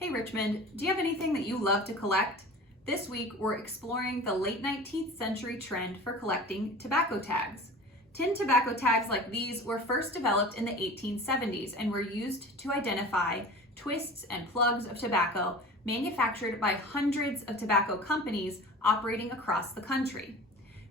Hey Richmond, do you have anything that you love to collect? This week, we're exploring the late 19th century trend for collecting tobacco tags. Tin tobacco tags like these were first developed in the 1870s and were used to identify twists and plugs of tobacco manufactured by hundreds of tobacco companies operating across the country.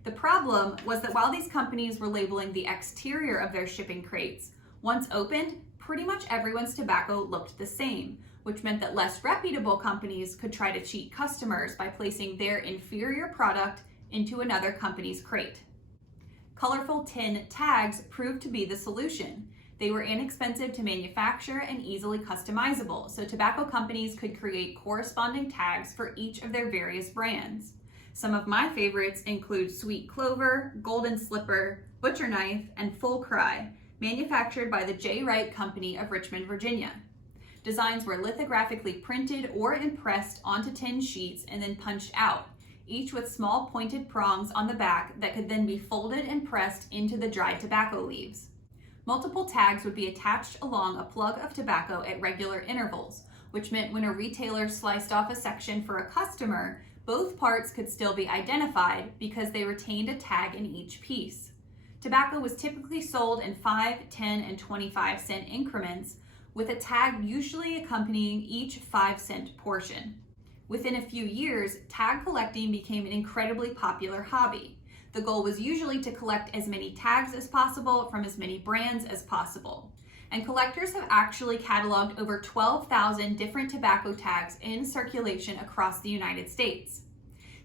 The problem was that while these companies were labeling the exterior of their shipping crates, once opened, pretty much everyone's tobacco looked the same, which meant that less reputable companies could try to cheat customers by placing their inferior product into another company's crate. Colorful tin tags proved to be the solution. They were inexpensive to manufacture and easily customizable, so tobacco companies could create corresponding tags for each of their various brands. Some of my favorites include Sweet Clover, Golden Slipper, Butcher Knife, and Full Cry, manufactured by the J. Wright Company of Richmond, Virginia. Designs were lithographically printed or impressed onto tin sheets and then punched out, each with small pointed prongs on the back that could then be folded and pressed into the dried tobacco leaves. Multiple tags would be attached along a plug of tobacco at regular intervals, which meant when a retailer sliced off a section for a customer, both parts could still be identified because they retained a tag in each piece. Tobacco was typically sold in 5, 10, and 25-cent increments, with a tag usually accompanying each 5-cent portion. Within a few years, tag collecting became an incredibly popular hobby. The goal was usually to collect as many tags as possible from as many brands as possible. And collectors have actually cataloged over 12,000 different tobacco tags in circulation across the United States.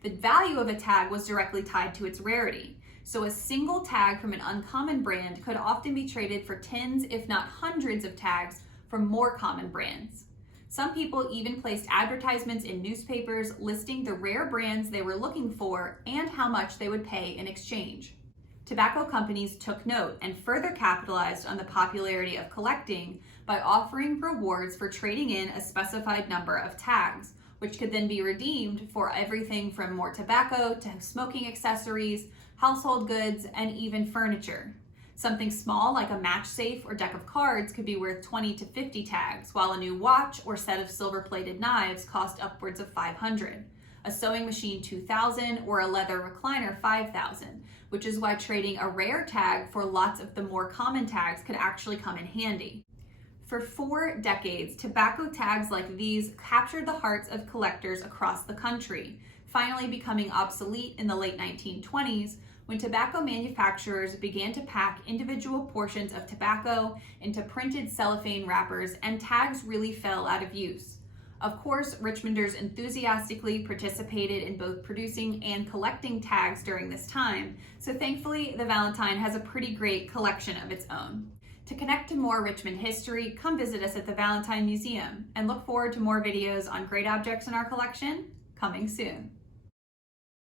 The value of a tag was directly tied to its rarity. So a single tag from an uncommon brand could often be traded for tens, if not hundreds of tags from more common brands. Some people even placed advertisements in newspapers listing the rare brands they were looking for and how much they would pay in exchange. Tobacco companies took note and further capitalized on the popularity of collecting by offering rewards for trading in a specified number of tags, which could then be redeemed for everything from more tobacco to smoking accessories, household goods, and even furniture. Something small like a match safe or deck of cards could be worth 20 to 50 tags, while a new watch or set of silver-plated knives cost upwards of 500, a sewing machine 2,000, or a leather recliner 5,000, which is why trading a rare tag for lots of the more common tags could actually come in handy. For 4 decades, tobacco tags like these captured the hearts of collectors across the country, finally becoming obsolete in the late 1920s, when tobacco manufacturers began to pack individual portions of tobacco into printed cellophane wrappers and tags really fell out of use. Of course, Richmonders enthusiastically participated in both producing and collecting tags during this time, so thankfully the Valentine has a pretty great collection of its own. To connect to more Richmond history, come visit us at the Valentine Museum and look forward to more videos on great objects in our collection coming soon.